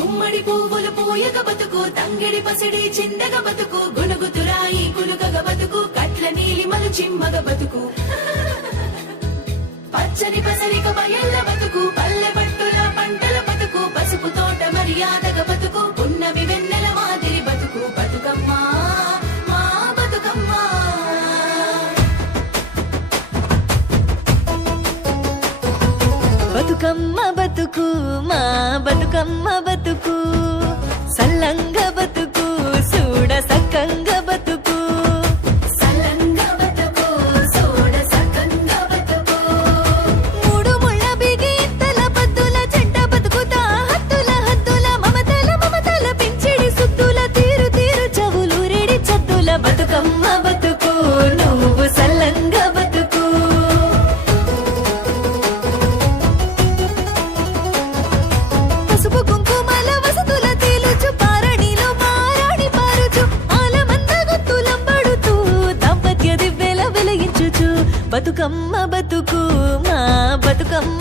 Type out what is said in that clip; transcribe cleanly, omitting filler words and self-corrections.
గుమ్మడి పువ్వులు పూయగ బతుకు తంగిడి పసిడి చిందగ బతుకు గునుగుతురాయి కులుకగ బతుకు కట్ల నీలిమలు చిమ్మగ బతుకు పచ్చని పసరిక బయళ్ళ బతుకు పల్లె పట్టుల పంటల బతుకు పసుపు తోట మర్యాదగ బతుకు పున్నమి వెన్నెల మాదిరి బతుకు బతుకమ్మ మా బతుకమ్మ బతుకమ్మ బతుకు మా బతుకమ్మ బతుకు సల్లంగ బతుకు చూడ సక్కంగ బతుకు సల్లంగ బతుకు సోడ సకంగ బతుకు మూడు ముళ్ళ బిగి తల పద్దుల చెంట బతుకుతా హద్దుల హద్దుల మమతల పించిడి సుద్దుల తీరు తీరు చెవులు రెడి చద్దుల బతుకమ్మ బతుకు నువ్వు సల్లంగ బతుకు పసుపు కుంకుమల వసతుల తేలుచు పారణిలో మారాడి పారుచు ఆలమంద గుత్తులంబడుతూ దాంపత్య దివ్వెల వెలిగించుచు బతుకమ్మ బతుకు మా బతుకమ్మ